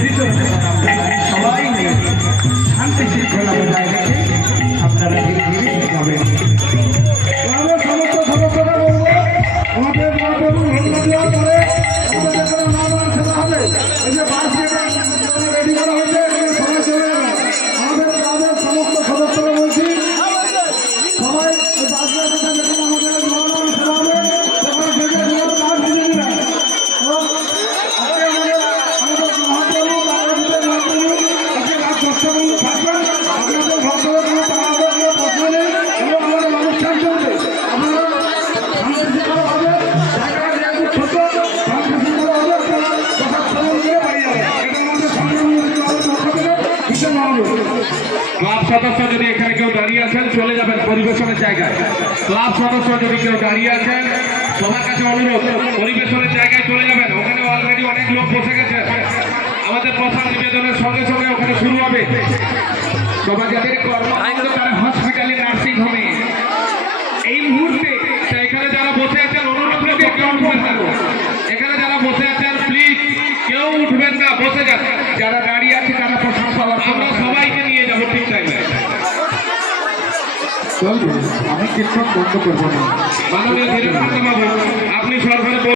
ভিতরে সবাই মিলে শান্তি শৃঙ্খলা বজায় রেখে আপনারা ধীরে ধীরে যাবেন। সমস্ত সদস্যরা বলবো আমাদের ধন্যবাদ দেওয়ার পরে আমাদের এখানে নাম সেবা হবে। এই যে বাস রেডি করা হয়েছে সবাই চলে যাবে। আমাদের ক্লাবের সমস্ত সদস্যরা বলছি সবাই ওই বাস যেখানে আমাদের নাম সেবা হবে সেখানে থেকে কাজ দিয়ে দেবেন। এবং আজকে আমাদের মহাপ্রভু বাংলাদেশের মহাপ্রভু আজকে রাত 10টা পর্যন্ত থাকবেন। আপনাদের ভক্তদের কোনো আমাদের কোনো প্রশ্ন নেই এবং আমাদের অনুষ্ঠান চলবে। আপনারা শান্তিশৃঙ্খলা হবে, জায়গাটা একটু ছোট, শান্তিশৃঙ্খলা হবে, আপনারা প্রসাদ সেবন করে বাড়ি যাবেন। এটা আমাদের সংগ্রামী পক্ষ থেকে ভীষণ অনুরোধ। ক্লাব সদস্য যদি এখানে কেউ দাঁড়িয়ে আছেন চলে যাবেন পরিবেশনের জায়গায়। ক্লাব সদস্য যদি কেউ দাঁড়িয়ে আছেন সবার কাছে অনুরোধ পরিবেশনের জায়গায় চলে যাবেন। ওখানে অলরেডি অনেক লোক বসে গেছে। আমাদের প্রসাদ নিবেদনের সঙ্গে সঙ্গে ওখানে শুরু হবে। সবাই যাদের কর্মরত তারা হসপিটালে নার্সিং হোমে এই মুহূর্তে এখানে যারা বসে আছেন অনুরোধ করতে কেউ উঠবেন না। এখানে যারা বসে আছেন প্লিজ কেউ উঠবেন না, বসে যান। যারা দাঁড়িয়ে আছে তারা প্রসাদ পাওয়ার আমরা সবাইকে নিয়ে যাবো ঠিক টাইমে। চলবে, আমি কীর্তন বন্ধ করবো না। মাননীয় ধীরেন্দ্র বাবু আপনি সরকারে